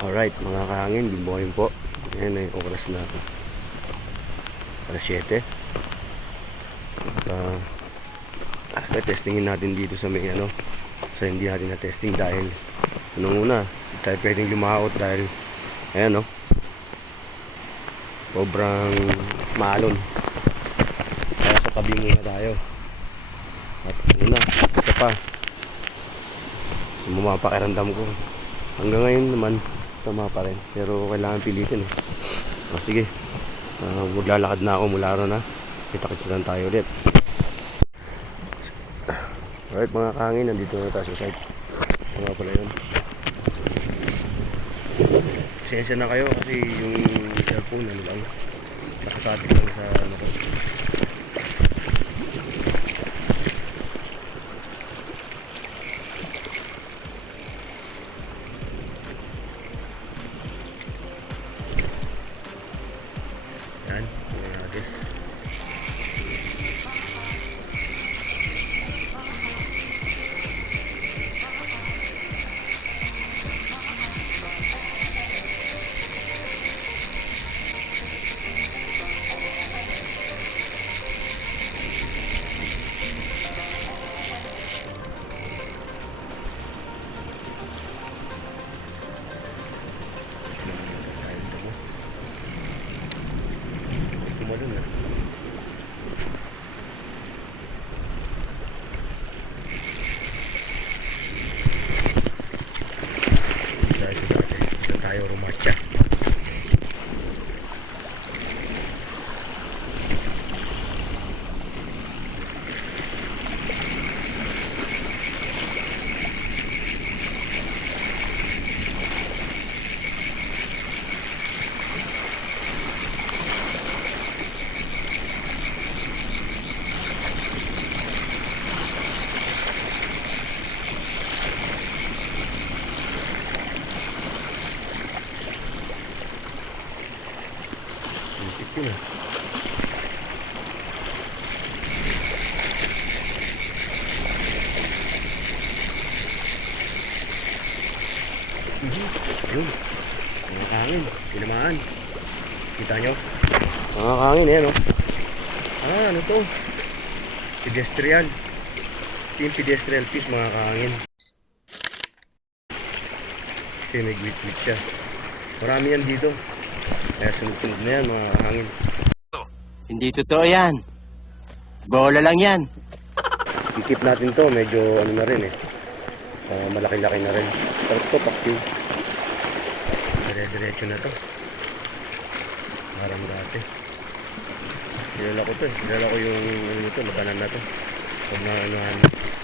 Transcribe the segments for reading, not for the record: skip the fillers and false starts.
Alright mga kahangin, good morning po. Ngayon ay oras na alas 7. Testingin natin dito sa may sa hindi natin na testing dahil una hindi tayo pwedeng lumaot dahil ayan sobrang maalon, kaya sa tabi muna tayo. At isa pa, pakiramdam ko hanggang ngayon naman tama pa rin, pero kailangan pilitin sige, maglalakad na ako mula ron kita-kits lang tayo ulit. Alright mga kahangin, nandito na tayo sa site. Mga pala yun, pasensya na kayo kasi yung cellphone lang nakasabit lang sa ko. Yan, natin. Kumalun na. Dito tayo rumatsa. Yun ayun, mga kahangin, tinamaan. Kita nyo? Mga kahangin, ayan ano to? Pedestrian. Team pedestrian piece mga kahangin. Kasi may gwit-gwit siya. Marami yan dito. Kaya sunod-sunod na yan mga kahangin. Hindi totoo yan. Bola lang yan. Ikip natin to, medyo na rin malaki-laki na rin. Pero ito paksiw. Dire-diretso na to. Parang dati. Kilala ko to Kilala ko yung ito, labanan na to. Pag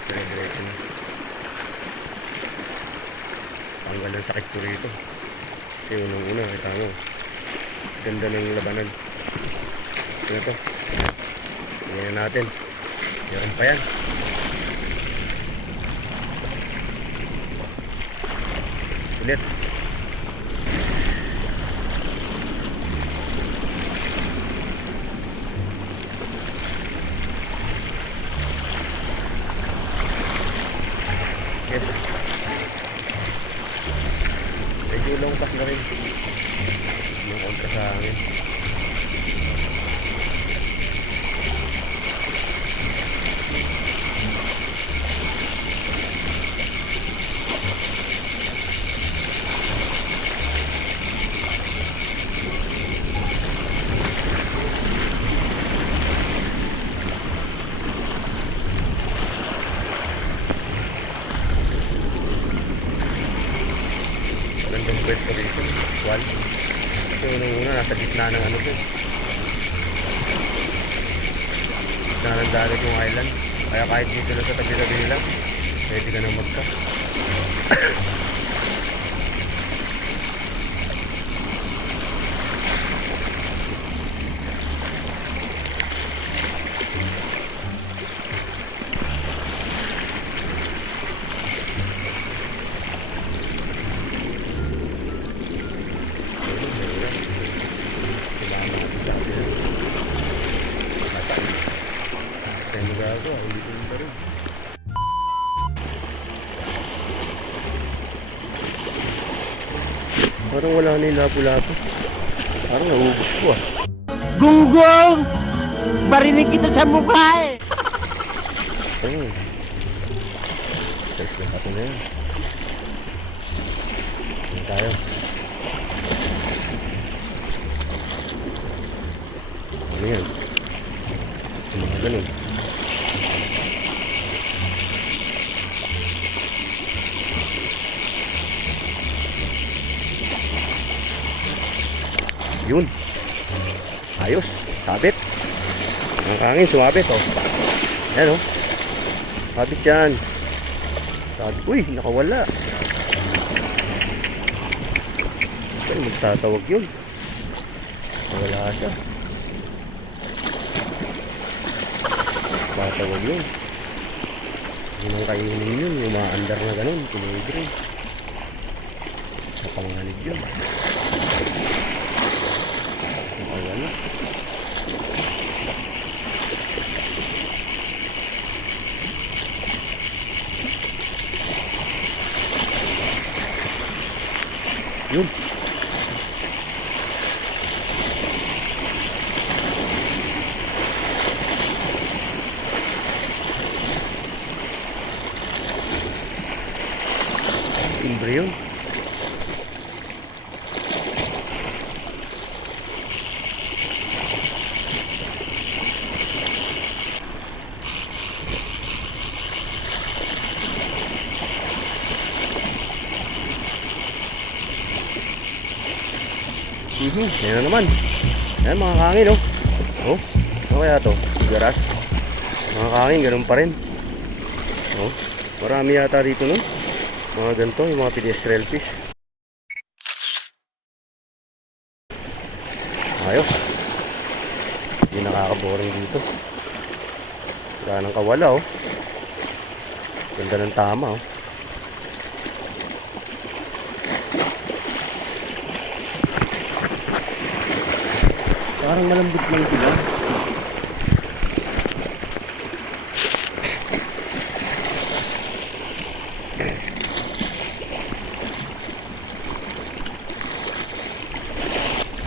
dire-diretso na. Tanggal ang sakit ko rito. Kasi unang-una, kita mo. Ganda ng labanan. Ito to. Tingnan natin. Meron pa yan. Ulit. Yes. Medyo longkas na rin yung kontra sa amin. Magandang pwesto rito, actual. Kasi unang-una, nasa gitna ng to. Gitna ng dagat yung island. Kaya kahit dito lang sa tabi-tabi lang, pwede ka nang magka. Hindi ko rin pa rin. Parang wala na yung lapu-lapu. Parang naubos ko ah. Gunggong! Barinig kita sa mukha eh! Oo. Size na kato na yan. Ano tayo? Ano yan? Yung mga ganun. Yun. Ayos. Sabit. Ang hangin, sumabit oh. Ayan oh. Sabit yan. Sabit. Uy, nakawala. Ay, magtatawag yun. Wala siya. Magtatawag yun. Yun ang kainin yun. Yung maandar na ganun. Pinigre. Sa panganib yun. Wala. Yun. Timbre yun. Yan na naman. Yan mga kangin oh. Oh, ano kaya to? Garas. Mga kangin, ganun pa rin. Oh, marami yata dito no. Mga ganito, yung mga pedestrian fish. Ayos. Hindi nakaka-boring dito. Wala nang kawala oh. Ganda ng tama oh. Parang malambot lang sila.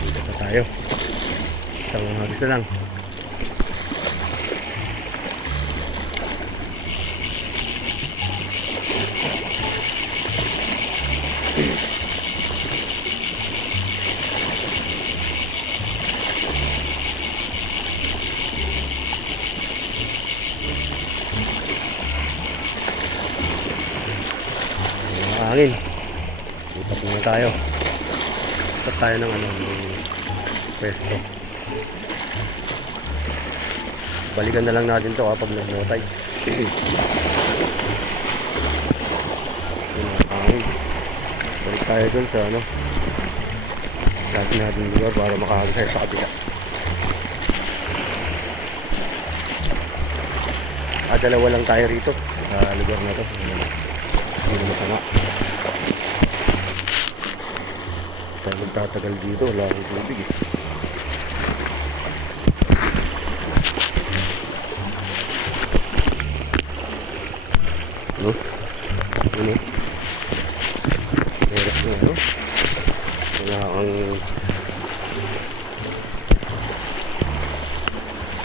Dito pa tayo. Isang hagis na lang. Hangin. Lipat muna tayo. Lipat tayo ng ano, ng pwesto. Balikan na lang natin to kapag nag-notay. Hangin. Balik tayo dun sa ano, dati natin lugar para makakagay sa kabila. Dalawa lang tayo rito sa lugar na to. Hindi na masama. Tayo magtatagal dito, wala akong tubig eh. Ano? Ano? Meron na ano?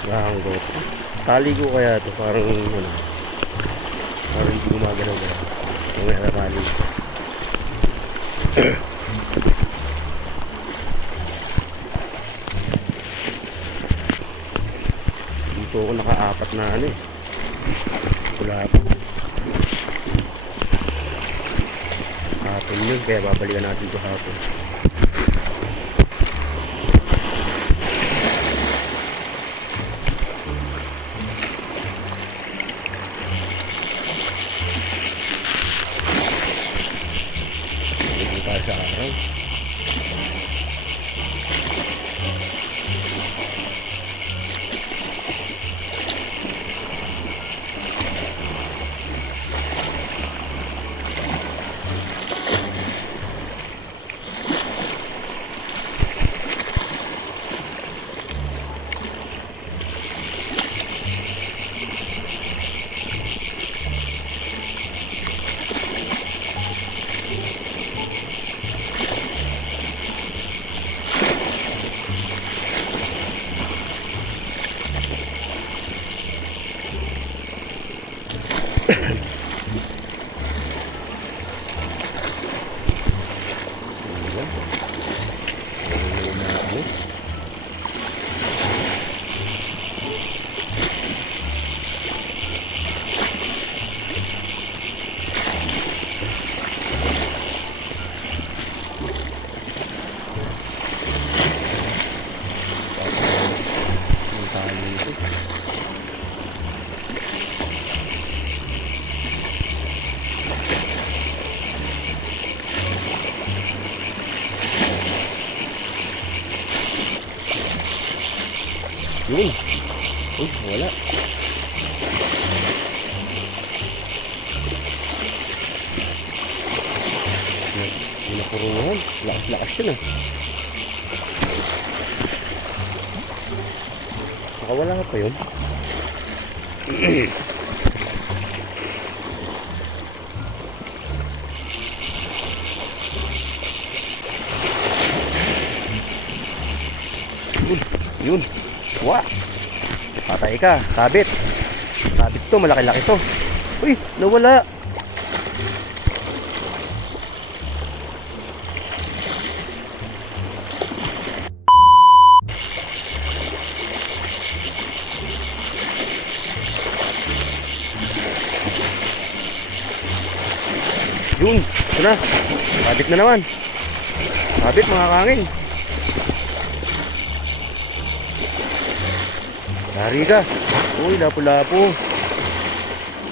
Wala kang goto. Tali ko kaya ito, parang ano, parang hindi gumagalaw-galaw. Yung tali. Dito ako naka-apat na ano eh. Wala pa. Hapon yun, kaya babalikan natin ito hapon. Dito tayo sa araw. Yun. Uy, wala. Napuruhan. Lakas-lakas yun ah. Nakawala ka pa yun. Yun. Wah. Patay ka. Sabit. Sabit to. Malaki-laki to. Uy, nawala. Yun. Ito na. Sabit na naman. Sabit mga kangin. Dari ka. Uy, lapu-lapu.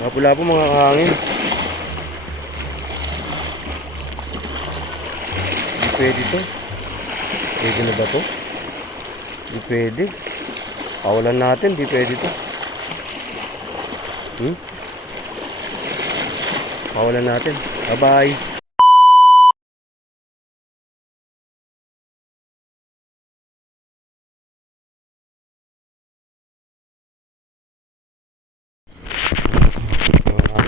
Lapu-lapu mga kahangin. Di pwede to. Pwede na ba to? Di pwede. Kawalan natin, di pwede to. Kawalan natin. Bye-bye.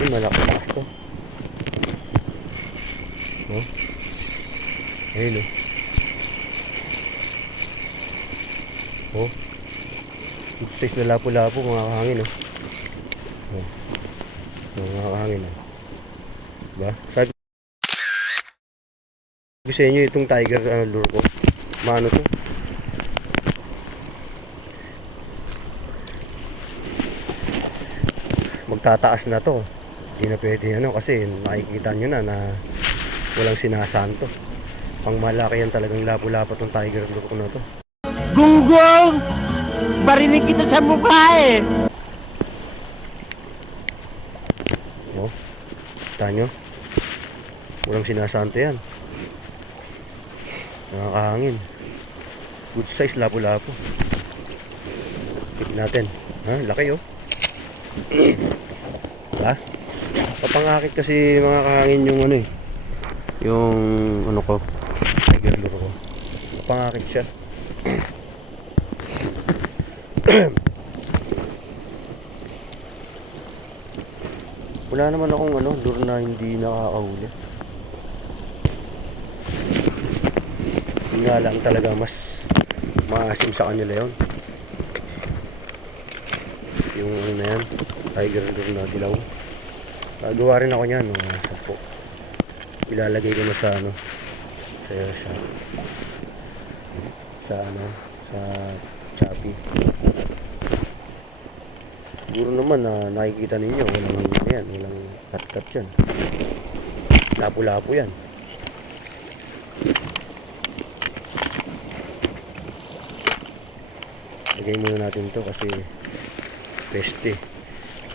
Malakas to. Oh. Ayun oh. Oh. Good size na lapu-lapu mga kahangin oh. Oh. Mga kahangin oh. Diba? Sabi ko sa inyo itong tiger lure ko. Maano to? Magtataas na to. Hindi na pwede ano kasi nakikita nyo na walang sinasanto. Pang malaki yan talagang lapu-lapu tong tiger lure ko na to. Gunggong! Barinig kita sa mukha eh! Oh, kita nyo? Walang sinasanto yan. Nakakahangin. Good size lapu-lapu. Tignan natin. Ha? Laki oh. Diba? Papangakit kasi mga kahangin yung ano eh. Yung ano ko. Tiger lure ko. Papangakit siya. Wala naman akong ano, lure na hindi nakakahuli. Yun nga lang talaga mas maasim sa kanila yun. Yung ano na yan, tiger lure na dilaw. Gawa rin ako niyan, mga 10. Ilalagay ko na sa ano, sa ano, sa Shopee. Siguro naman na nakikita ninyo, walang cut yan. Lapu-lapu yan. Lagay muna natin to kasi peste.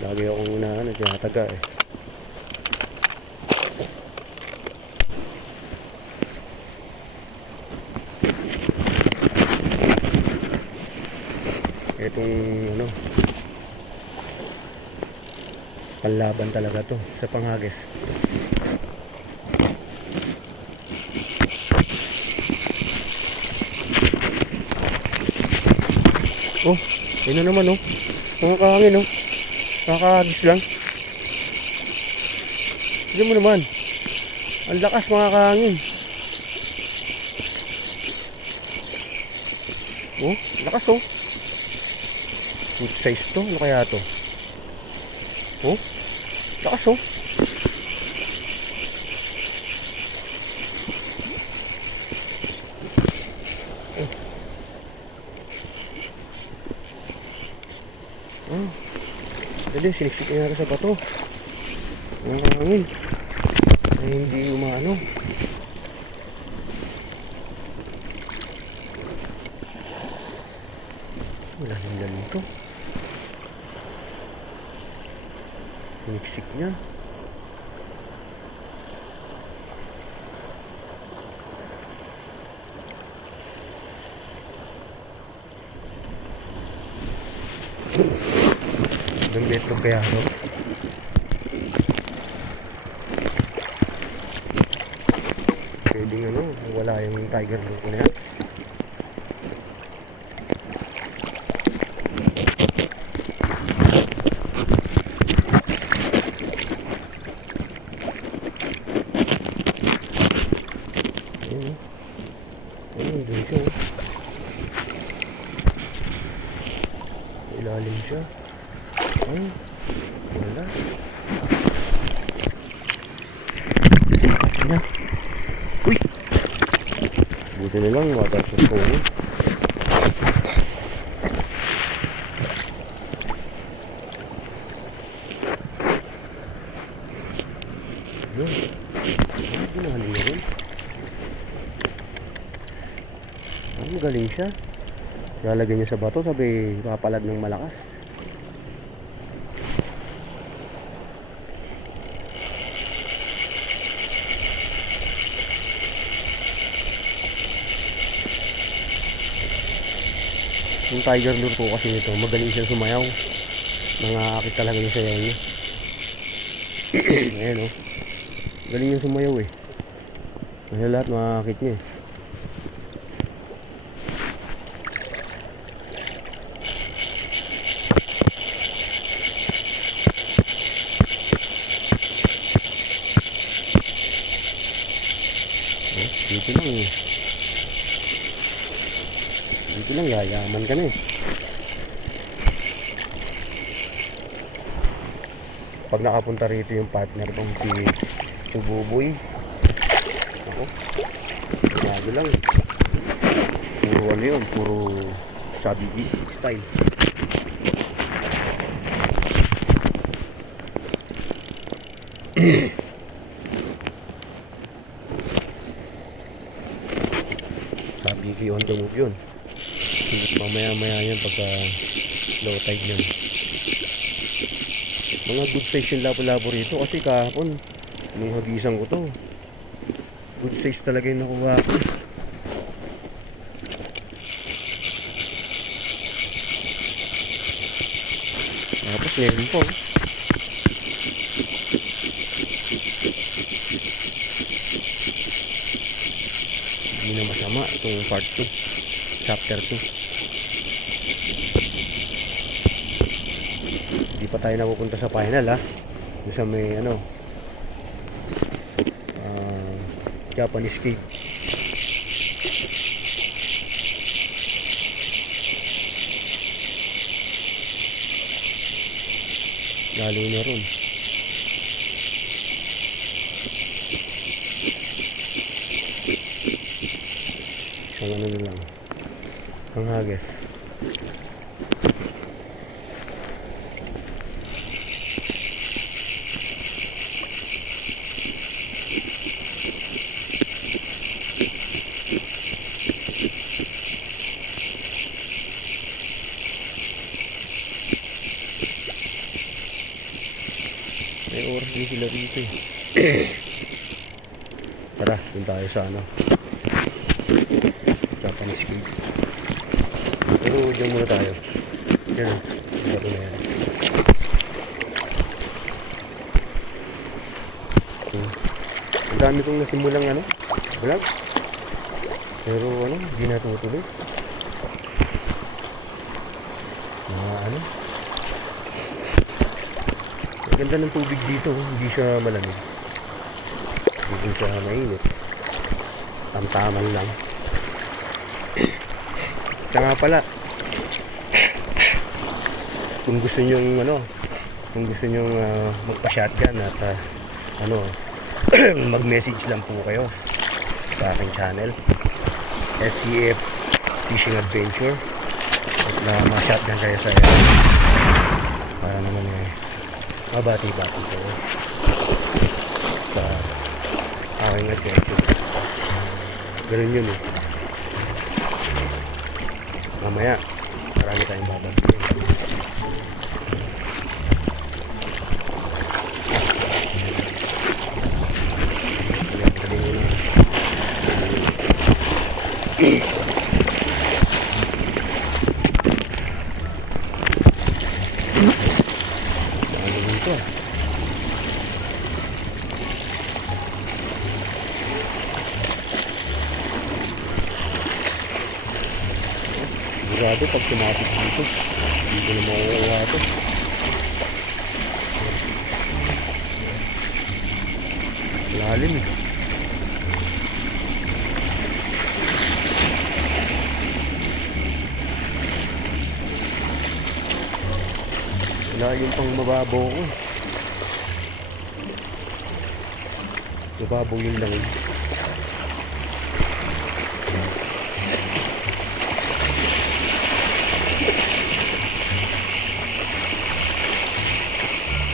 Lagi akong tinataga eh. Itong ano, panlaban talaga to sa panghagis. Oh, yun na naman oh. Mga kahangin oh. Nakakahagis lang. Tignan mo naman. Ang lakas mga kahangin. Oh, lakas oh. Good size to. Ano kaya to? Oh, lakas oh. Oh. Dali, siniksik niya sa bato. Ang hangin. Ay hindi umano. Wala nang lalim to. Siniksik niya. Ilang metro kaya no? Pwedeng ano, wala yung tiger lure na yan. Ayun, ayun, dun siya. Ilalim siya. Ay, wala. Ayan. Uy! Buti na lang, waterproof ko. Ayan. Ay, ginaling na rin. Ay, magaling siya. Lalagay niya sa bato, sabi papalad ng malakas. Yung tiger lure po kasi nito, magaling siya sumayaw. Nangakakit talaga yung sayaw niya. Ayan o. Galing yung sumayaw eh. Kasi lahat makakakit niya eh. Dito lang eh. Dito lang yayaman ka na eh. Pag nakapunta rito yung partner kong si Buboy, ako bago lang eh. Puro ano yun, puro chubby style. Sabi on the move yun. Mamaya yan pagka low tide yan. Mga good fish yung labo-labo rito kasi kahapon may hagisan ko to. Good fish talaga yung nakuha ko. Tapos meron po. Hindi na masama itong part 2, chapter 2. Hindi pa tayo napupunta sa final ha. Doon sa may ano, Japanese cave. Lalo na ron. Isang ano na lang, ang hagis. May oras din sila dito eh. Tara, dun tayo sa ano, Japanese cave. Pero dyan muna tayo. Yan, laro na yan. Ang dami kong nasimulang ano, vlog. Pero ano, hindi natutuloy. Ano, ang ganda ng tubig dito, hindi siya malamig, hindi siya mainit, tamtaman lang. Kaya nga pala, kung gusto nyong ano, kung gusto nyong magpa-shotgun at ano, mag-message lang po kayo sa aking channel, SCF Fishing Adventure, at ma-shotgun kayo sa para naman mabati-bati kayo sa aking adventure. Ganun yun eh. Mamaya marami tayong babagay. sigurado pag tumapit dito, dito na makukuha ito. Lalim eh. Lalim pang mababaw ko. Mababaw yung langit.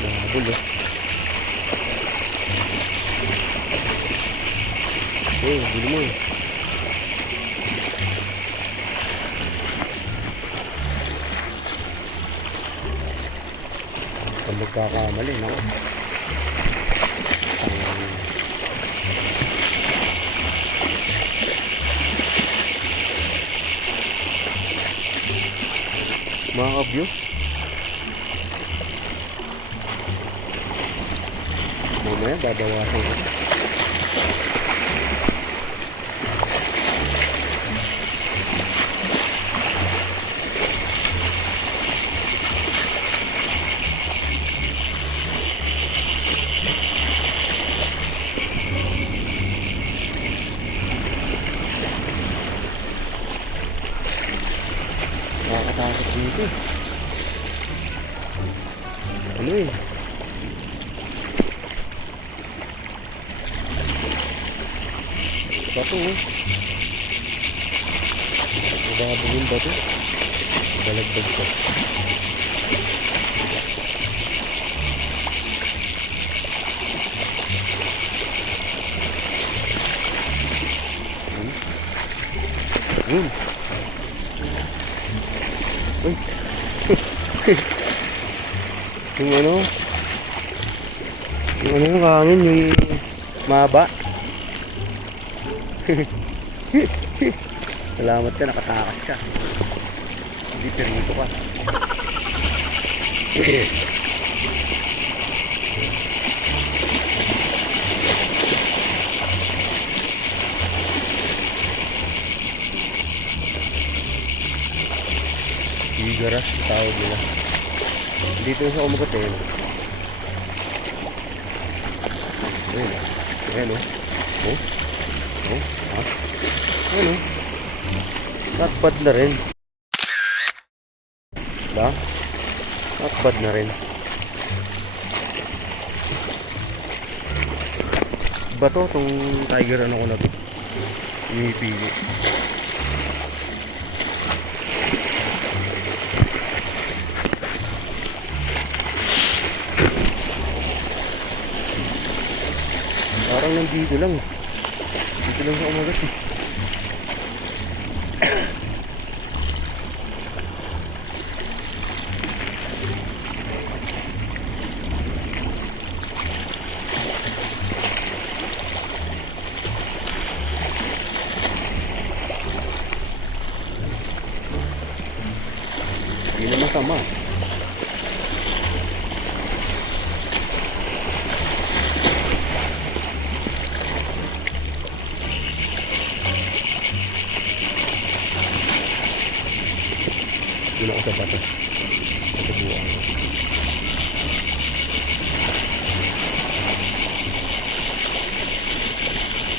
Nahabol eh. Bili mo eh. Kung magkakamali, nako. Mga ka-views, mamaya babawasan ko. Nakakatakot dito. Ano eh? Bato eh. Nababungin bato. Balagdag ko. Uy. Yung ano yung hangin, yung maba. Salamat ka, nakatakas ka. Hindi permito ka. Igaras, tawag nila. Dito sa kumagat eh. Ayan o. Ayan o. Nakbad na rin. Diba? Nakbad na rin. Ba to? Itong tiger ano ko na to? Inipili. Parang nandito lang. Dito lang sa umagat eh. Hindi naman sama. Yun ako sa batas. Sa buwan.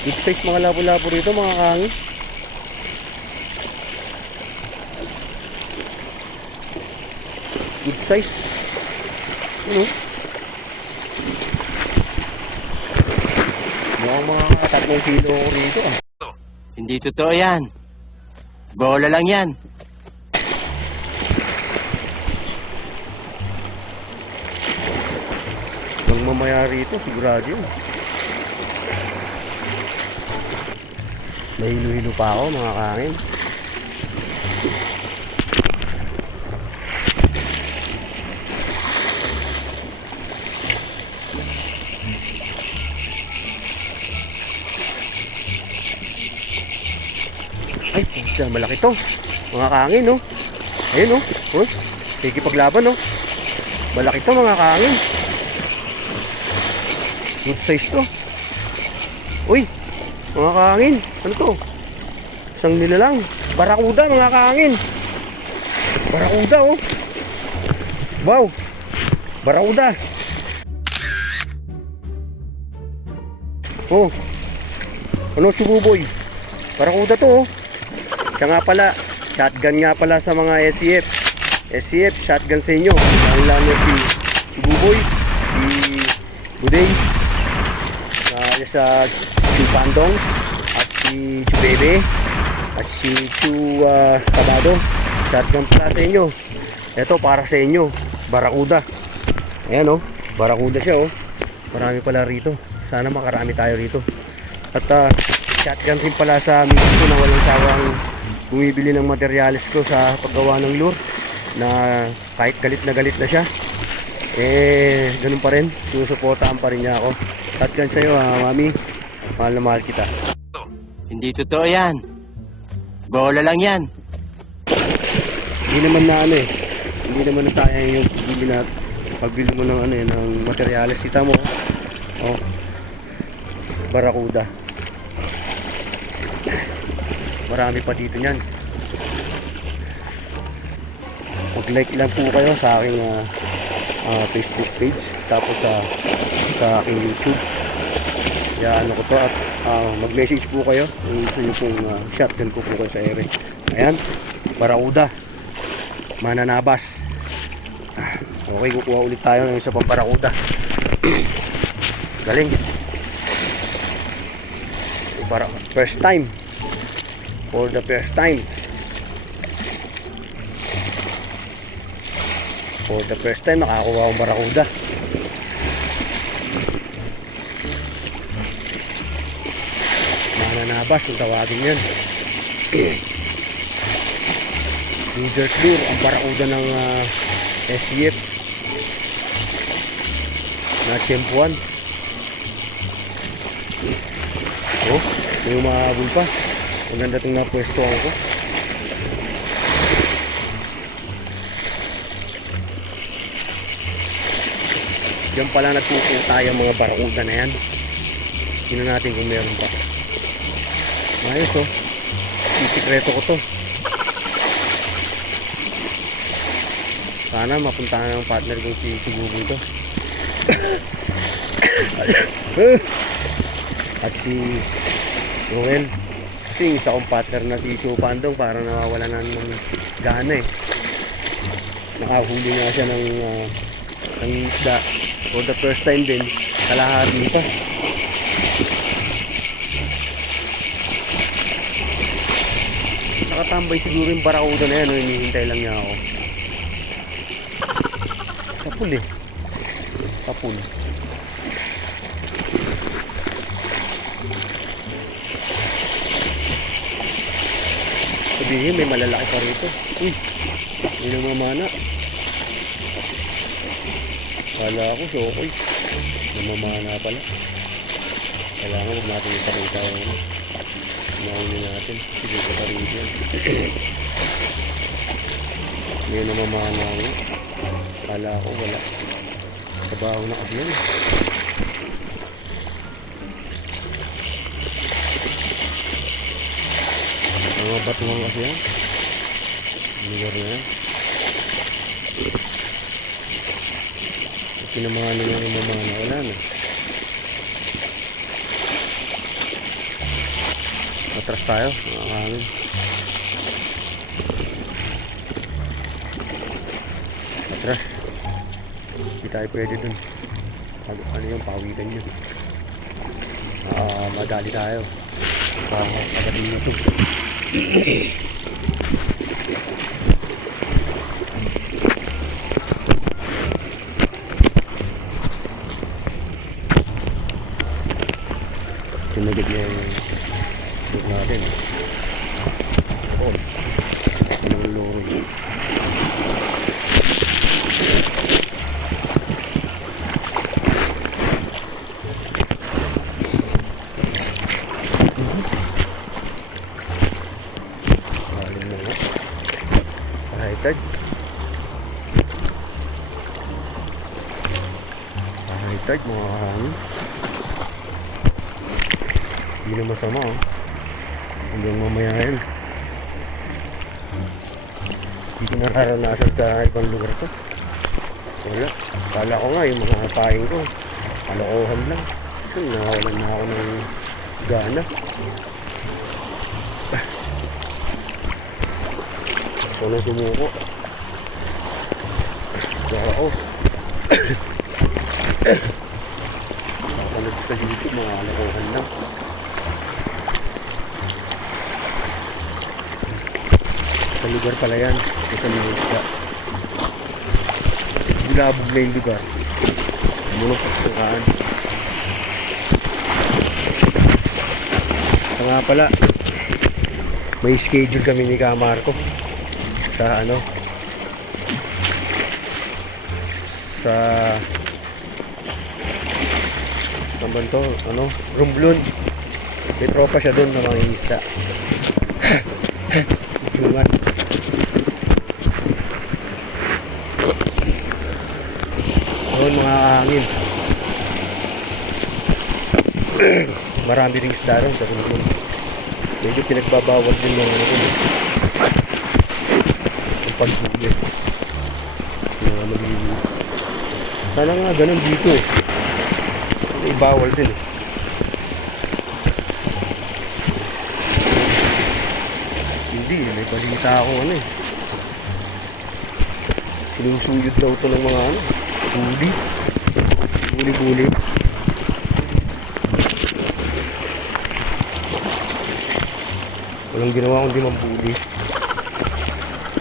Good size mga labo-labo rito mga kahangin. Good size. Ano? Mukhang mga 3 kilo ako rito ah. Hindi totoo yan. Bola lang yan. Ang mamaya rito, sigurado yun. May hilo-hilo pa ako mga kahangin. Ay, puta, malaki to. Mga kahangin, no? Ayun, no? Oh, sige paglaban, no? Malaki to, mga kahangin. Good size to. Uy, mga kahangin. Ano to? Isang nila lang. Barakuda, mga kahangin. Barakuda oh. Wow. Barakuda. Oh. Ano Chububoy? Barakuda to oh. Siya nga pala, shotgun nga pala sa mga SCF. SCF, shotgun sa inyo. Lalo si Chububoy, si Buday, sa Chupandong, at si Chubebe, at si Chu Tabado. Shotgun pala sa inyo. Ito para sa inyo, Barakuda. Ayan oh, Barakuda siya oh. Marami pala rito. Sana makarami tayo rito. At shotgun rin pala sa misis ko na walang sawang bumibili ng materyales ko sa paggawa ng lure, na kahit galit na siya, eh ganun pa rin, sinusuportahan pa rin niya ako. Shotgun sa'yo mami, mahal na mahal kita. Hindi totoo yan. Bola lang yan. Hindi naman na ano eh, hindi naman na sayang yung pagbili mo ng ano eh, ng materyales. Kita mo oh, Barakuda. Marami pa dito niyan. Mag-like lang po kayo sa aking Facebook page, tapos sa aking YouTube. Kaya ano ko to, at mag-message po kayo kung gusto nyo pong shotgun ko po kayo sa ere. Ayan, Barakuda, mananabas. Okay, kukuha ulit tayo ng isa pang Barakuda. Galing. Para first time. For the first time. For the first time nakakuha akong Barakuda. Mananabas yung tawagin yan. Leader Lure, ang Barakuda ng SCF na tiyempuan. Oh, may umahabol pa. Ang ganda itong napwestuhan ko. Diyan pala nagpupunta yung mga Barakuda na yan. Tingnan natin kung meron pa. Ayos oh. Isikreto ko to. Sana mapuntahan ng partner kong si Gugu to. At si Roel. Kasi yung isa kong partner na si Chupandong parang nawawala na ng gana eh. Nakahuli nga siya ng isda. For the first time din, kalahari pa. Nakatambay siguro yung Barakuda na yan, hinihintay lang niya ako. Sapul eh. Sapul. Sabihin, may malalaki pa rito. Uy, may namamana. Kala ako, sokoy. Namamana pala. Kailangan huwag natin ipakita yung mauni natin. Sige ko pa rin yan. May namamana ako. Kala ako, wala. Kabaho na kasi yan. Mga batuhan kasi yan. Lugar na yan. Pinamahalo na yung mamana. Wala na. Matras tayo. Mga hangin. Matras. Hindi tayo pwede dun. Ano yung pawikan yun. Madali tayo. Pagating na ito. Tinagit niya yung look natin. Oh, yung loro yun. Kahitag mga hangin. Hindi na masama hanggang mamaya yan. Hindi ko nararanasan sa ibang lugar to. Wala. Kala ko nga yung mga paing ko, kalokohan lang. So, nawalan na ako ng gana. So, na sumuko. Kaya ako. Kapanood sa YouTube, mga kalokohan lang. Sa lugar pala yan. Sa mga isda. Bilabog na yung lugar. Munong pagsakaan. So nga pala, may schedule kami ni Kamarco sa ano, sa saan ba ito? Ano? Romblon. May tropa siya doon na mga isda. Jungan. Doon mga hangin. Marami ring isda rin sa Romblon. Medyo pinagbabawal din mga ano doon. Ang paghuli. Mga maliliit. Sana nga ganun dito eh. May bawal din eh. Hindi, may balita ako ano eh. Sinusuyod daw ito ng mga ano, huli. Huli-huli. Walang ginawa kundi mambuli.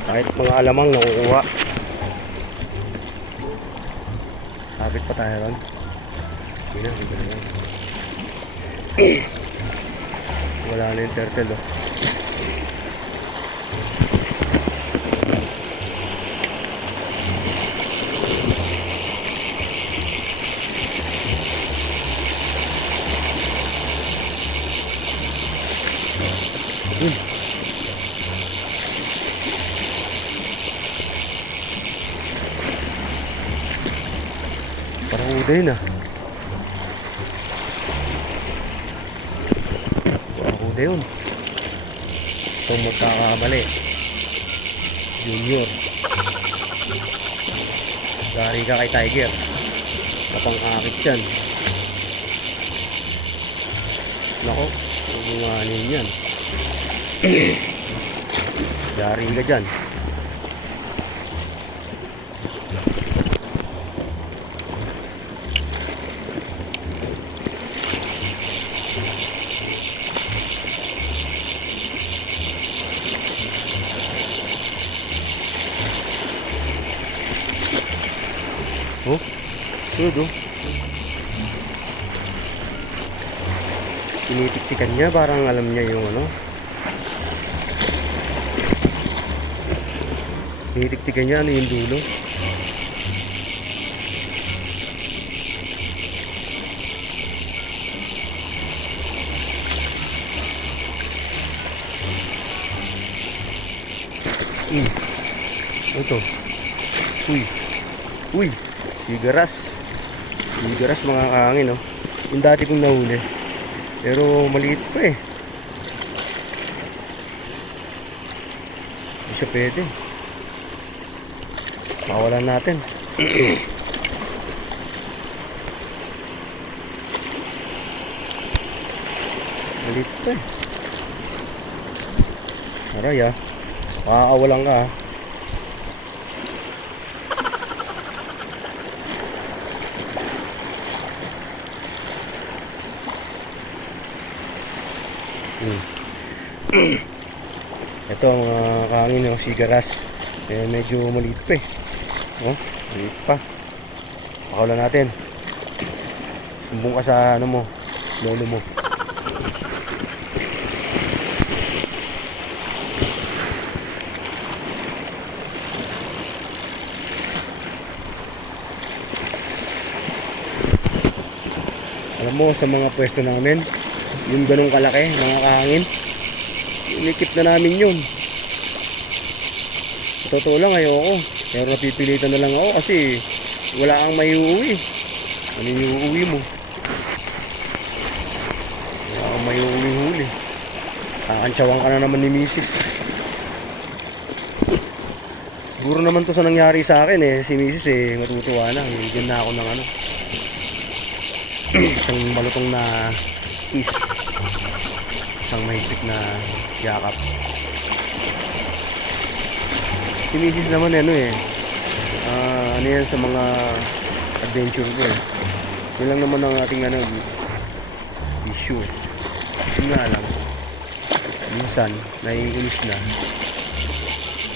Kahit mga alamang nakukuha. Kapit pa tayo ron. Hindi na yan. Wala na yung turtle oh. Parang uday na. Parang uday yun. So magkakamali. Junior. Gari ka kay Tiger. Kapang-akit yan. Nako, umunganin yan. Gari ka dyan. Oh, tudo. Tinitiktikan niya, parang alam niya yung ano. Tinitiktikan niya ano yung dulo. Ito. Uy. Uy. Sigaras. Sigaras mga kahangin, oh. Yung dati kong nahuli. Pero maliit pa eh. Hindi siya pwede. Mawalan natin. Maliit pa eh. Aray ah. Makakawalan ka ah. Ito ang kahangin ng sigaras. Medyo maliit pa eh. Oh, maliit pa. Pakawalan natin. Sumbong ka sa ano mo, lolo mo. Alam mo, sa mga pwesto namin, yung ganong kalaki, mga kahangin, inikip na namin yun. Totoo lang, ayoko. Pero napipilitan na lang ako kasi wala kang maiuwi. Ano yung uuwi mo? Wala kang maiuwi-huli. Kakantsawan ka na naman ni misis. Siguro naman to sa nangyari sa akin eh. Si Mrs. eh, matutuwa na. Higyan na ako ng ano. Isang malutong na kiss. Isang mahigpit na yakap. Si Mrs. naman ano eh. Ano yan sa mga adventure ko eh. Yun lang naman ang ating ano, issue. Yun nga lang. Minsan, naiinis na.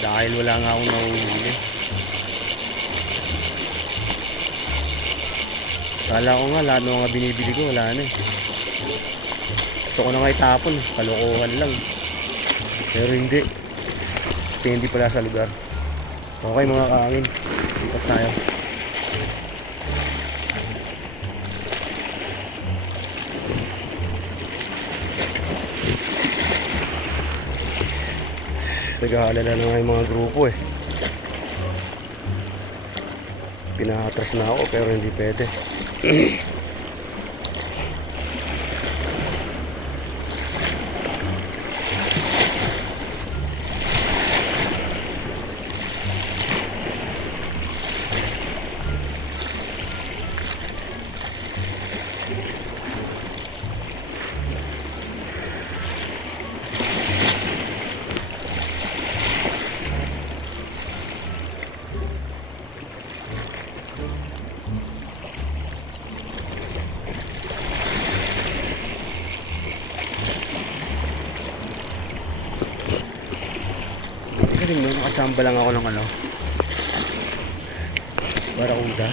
Dahil wala nga akong nahuhuli. Kala ko nga lahat ng mga binibili ko wala na eh. Gusto ko na nga itapon, kalokohan lang. Pero hindi. Depende pala sa lugar. Okay mga kaangin, ikot tayo. Nag-aalala na nga yung mga grupo eh. Pinakatras na ako pero hindi pwede. Kasi nakasamba lang ako ng ano, barakuda.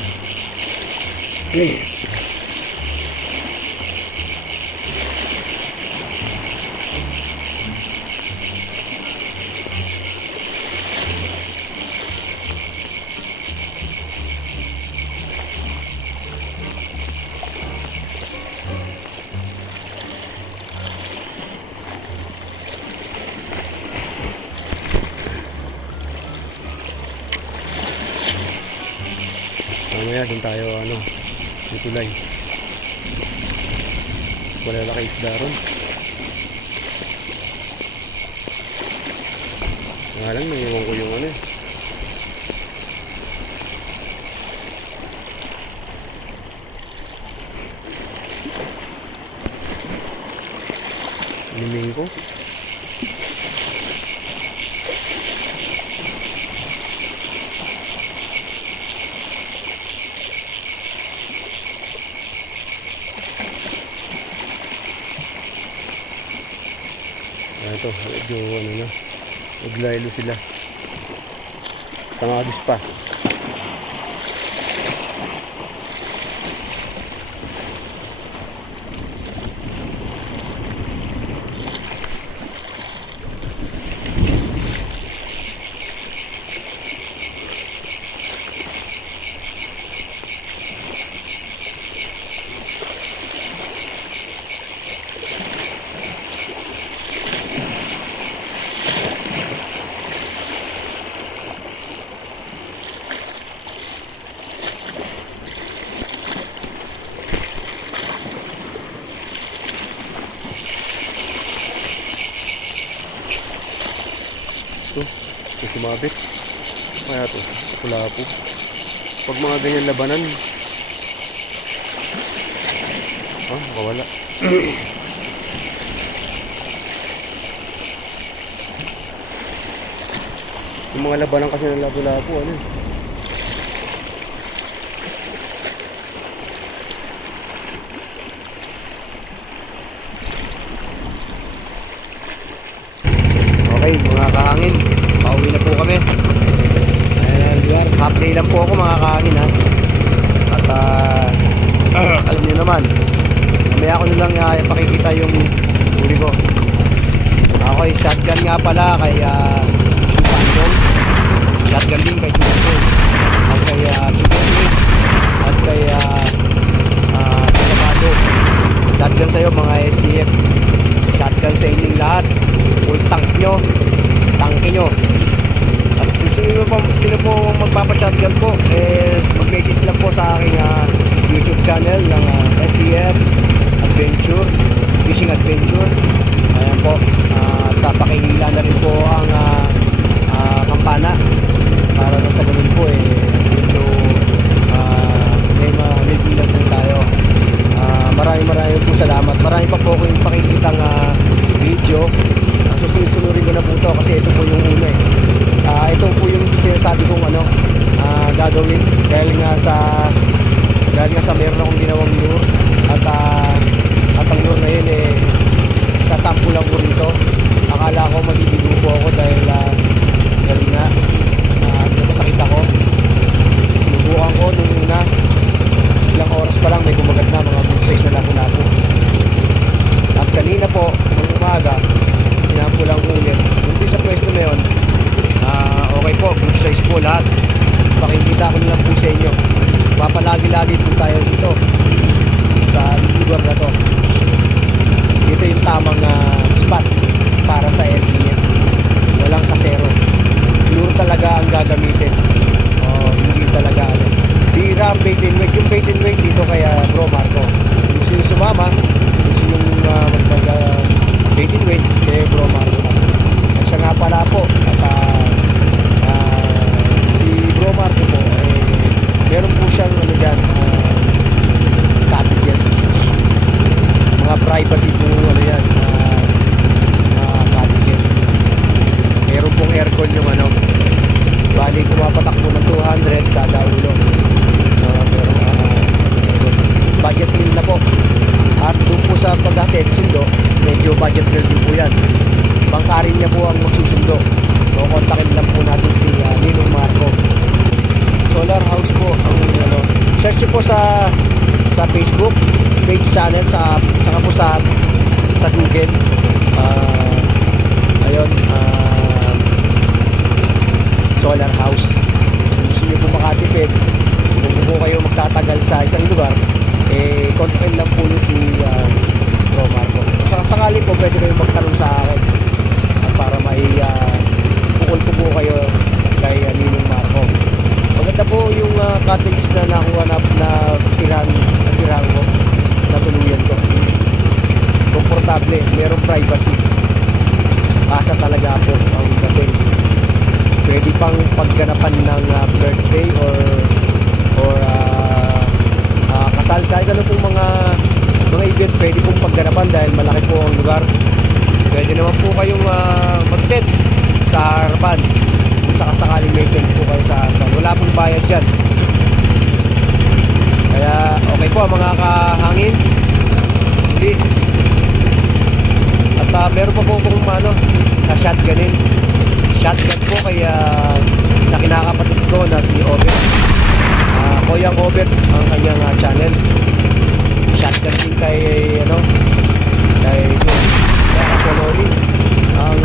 Mamaya dun tayo ano, tutulay. Malalaki isda ron. Nga lang, naiwan ko yung ano eh. Iniming ko. Ito, medyo ano na, maglaylo sila. Tangagis pa. Ito, may sumabit. Kaya ito, pula po. Pag mga ganyan labanan, makawala. Yung mga labanan kasi ng labo-labo, ano eh. Okay mga kahangin, pauwi na po kami. Half day lang po ako mga kahangin ha. At alam niyo naman, mamaya ako nilang ipakikita yung huli ko. Ako ay shotgun nga pala kay Bandong. Shotgun din kay Bandong. At kay Kikini. At kay Sabado. Shotgun sa'yo mga SCF. Shotgun sa inyong lahat. Full tank nyo. Tanki nyo. At sino po magpapashotgun po, mag-message lang po sa aking YouTube channel ng SCF Adventure, Fishing Adventure. Ayan po, papakihila na rin po ang kampana po ako dahil ganun nga, nagkasakit ako. Sinubukan ko nung una, ilang oras pa lang may kumagat na, mga good size na lapu-lapu. At kanina po, ng umaga, sinampo lang ulit. Doon sa pwesto na yun, okay po, good size po lahat. Pakikita ko na lang po sa inyo. Mapalagi-lagi po tayo dito sa lugar na to. Dito yung tamang spot para sa LCM. Walang kasero. Pure talaga ang gagamitin. Hindi talaga ano. Bira ang bait and weight. Yung bait and weight dito kaya Bro Marco. Gusto yung sumama, gusto yung bait and weight kaya Bro Marco. At siya nga pala po. At si Bro Marco po, meron po siyang ano dyan, cottages. Mga privacy po ano yan, cottages. Meron pong aircon yung ano, bali kumapatak po ng 200 kada ulo. Pero budget meal na po. At doon po sa paghatid sundo, medyo budget meal din po yan. Bangkarin niya po ang magsusundo. So kontakin lang po natin si Ninong Marco. Solar house po ang ano. Search niyo po sa Facebook page channel, saka po sa Google. Ayun, solar house. Kung gusto niyo po makatipid, kung po kayo magtatagal sa isang lugar, kontakin lang po niyo si Bro Marco. Sakali po pwede kayo magtanong sa akin para may bukol ko po kayo kay Ninong Marco. Maganda po yung cottages na nakuha na tirahan ko, natuluyan ko. Komportable, merong privacy. Asa talaga po ang dating. Pwede pang pagganapan ng birthday or kasal. Kahit ano pong mga event pwede pong pagganapan dahil malaki po ang lugar. Pwede naman po kayong mag-tent sa harapan kung sakasakaling may tent po kayo sa harapan. Wala pong bayad dyan. Kaya okay po mga kahangin. Hindi. At meron pa po kung na shotgunin. Shotgun po kaya na kinakapatid ko na si Obet. Koyang Obet ang kanyang channel. Shotgun din kay kay Kololi ang